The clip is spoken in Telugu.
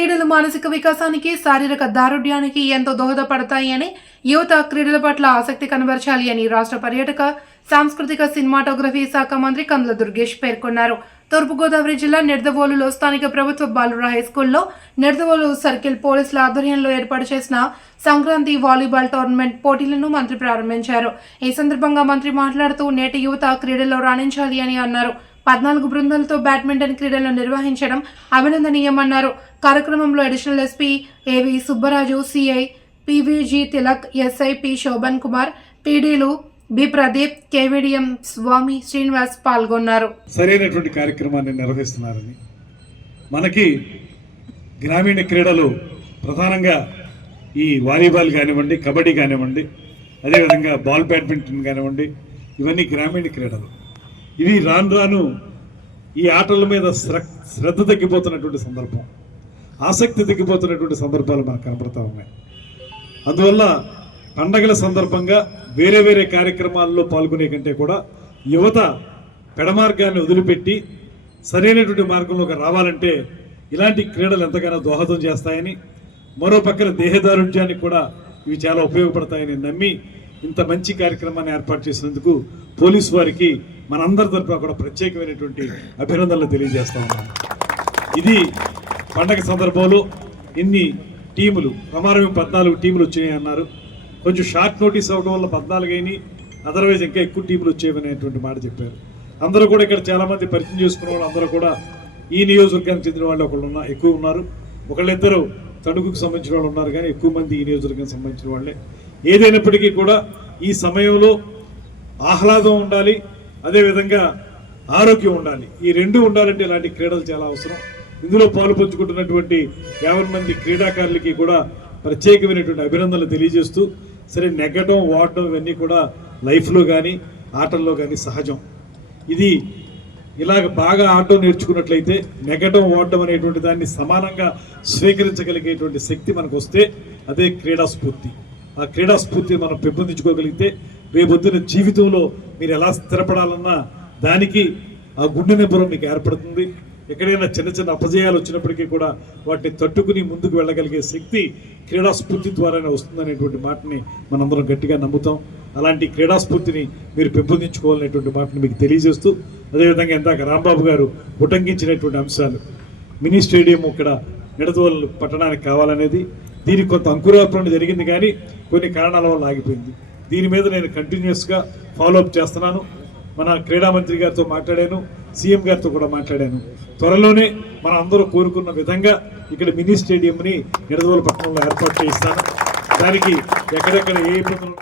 క్రీడలు మానసిక వికాసానికి శారీరక దారుఢ్యానికి ఎంతో దోహదపడతాయి అని యువత క్రీడల పట్ల ఆసక్తి కనబరచాలి అని రాష్ట్ర పర్యాటక సాంస్కృతిక సినిమాటోగ్రఫీ శాఖ మంత్రి కందుల దుర్గేష్ పేర్కొన్నారు. తూర్పుగోదావరి జిల్లా నిడదవోలులో స్థానిక ప్రభుత్వ బాలుర హై స్కూల్లో నిడదవోలు సర్కిల్ పోలీసుల ఆధ్వర్యంలో ఏర్పాటు చేసిన సంక్రాంతి వాలీబాల్ టోర్నమెంట్ పోటీలను మంత్రి ప్రారంభించారు. ఈ సందర్భంగా మంత్రి మాట్లాడుతూ నేటి యువత క్రీడల్లో రాణించాలి అని అన్నారు. పద్నాలుగు బృందాలతో బ్యాడ్మింటన్ క్రీడలను నిర్వహించడం అభినందనీయమన్నారు. కార్యక్రమంలో additional SP AV Subbaraju CI PVG Tilak SI P Shobhan Kumar పీడీలు B Pradeep KVDM Swamy Srinivas పాల్గొన్నారు. సరైనటువంటి కార్యక్రమాన్ని నిర్వహిస్తున్నారని. మనకి గ్రామీణ క్రీడలు ప్రధానంగా ఈ వాలీబాల్ కానివ్వండి కబడ్డీ కానివ్వండి అదేవిధంగా బాల్ బ్యాడ్మింటన్ కానివ్వండి ఇవన్నీ గ్రామీణ క్రీడలు. ఇవి రాను రాను ఈ ఆటల మీద శ్ర- శ్రద్ధ తగ్గిపోతున్నటువంటి సందర్భం ఆసక్తి తగ్గిపోతున్నటువంటి సందర్భాలు మనకు కనపడతా ఉన్నాయి. అందువల్ల పండగల సందర్భంగా వేరే వేరే కార్యక్రమాల్లో పాల్గొనే కంటే కూడా యువత పెడమార్గాన్ని వదిలిపెట్టి సరైనటువంటి మార్గంలోకి రావాలంటే ఇలాంటి క్రీడలు ఎంతగానో దోహదం చేస్తాయని మరో పక్కన దేహదారుణ్యానికి కూడా ఇవి చాలా ఉపయోగపడతాయని నమ్మి ఇంత మంచి కార్యక్రమాన్ని ఏర్పాటు చేసినందుకు పోలీసు వారికి మనందరి తరఫున కూడా ప్రత్యేకమైనటువంటి అభినందనలు తెలియజేస్తా ఉన్నాను. ఇది పండగ సందర్భంలో ఇన్ని టీములు ప్రమాణం పద్నాలుగు టీములు వచ్చాయి అన్నారు. కొంచెం షార్ట్ నోటీస్ అవ్వడం వల్ల పద్నాలుగు అయినాయి. అదర్వైజ్ ఇంకా ఎక్కువ టీములు వచ్చేవనేటువంటి మాట చెప్పారు. అందరూ కూడా ఇక్కడ చాలామంది పరిచయం చేసుకున్న వాళ్ళు అందరూ కూడా ఈ నియోజకవర్గానికి చెందిన వాళ్ళు ఒకళ్ళు ఉన్నా ఎక్కువ ఉన్నారు. ఒకళ్ళిద్దరు తణుకుకు సంబంధించిన వాళ్ళు ఉన్నారు కానీ ఎక్కువ మంది ఈ నియోజకవర్గానికి సంబంధించిన వాళ్ళే. ఏదైనప్పటికీ కూడా ఈ సమయంలో ఆహ్లాదం ఉండాలి. అదేవిధంగా ఆరోగ్యం ఉండాలి. ఈ రెండు ఉండాలంటే ఇలాంటి క్రీడలు చాలా అవసరం. ఇందులో పాలు పంచుకుంటున్నటువంటి యాభై మంది క్రీడాకారులకి కూడా ప్రత్యేకమైనటువంటి అభినందనలు తెలియజేస్తూ సరే నెగ్గడం వాడడం ఇవన్నీ కూడా లైఫ్లో కానీ ఆటల్లో కానీ సహజం. ఇది ఇలాగ బాగా ఆటో నేర్చుకున్నట్లయితే నెగటం ఓడడం అనేటువంటి దాన్ని సమానంగా స్వీకరించగలిగేటువంటి శక్తి మనకు వస్తే అదే క్రీడా స్ఫూర్తి ఆ క్రీడా స్ఫూర్తి మనం పెంపొందించుకోగలిగితే రేపొద్దున జీవితంలో మీరు ఎలా స్థిరపడాలన్నా దానికి ఆ గుండె నిబ్బరం మీకు ఏర్పడుతుంది. ఎక్కడైనా చిన్న చిన్న అపజయాలు వచ్చినప్పటికీ కూడా వాటిని తట్టుకుని ముందుకు వెళ్ళగలిగే శక్తి క్రీడా స్ఫూర్తి ద్వారానే వస్తుందనేటువంటి మాటని మనందరం గట్టిగా నమ్ముతాం. అలాంటి క్రీడా స్ఫూర్తిని మీరు పెంపొందించుకోవాలనేటువంటి మాటని మీకు తెలియజేస్తూ అదేవిధంగా ఇందాక రాంబాబు గారు ఉటంకించినటువంటి అంశాలు. మినీ స్టేడియం ఇక్కడ నిడదవోలు పట్టణానికి కావాలనేది దీనికి కొంత అంకురార్పణ జరిగింది కానీ కొన్ని కారణాల వల్ల ఆగిపోయింది. దీని మీద నేను కంటిన్యూస్గా ఫాలోఅప్ చేస్తున్నాను. మన క్రీడా మంత్రి గారితో మాట్లాడాను సీఎం గారితో కూడా మాట్లాడాను. త్వరలోనే మన అందరూ కోరుకున్న విధంగా ఇక్కడ మినీ స్టేడియంని నిడదవోలు పట్టణంలో ఏర్పాటు చేయిస్తాను. దానికి ఎక్కడెక్కడ ఏ ఇబ్బందులు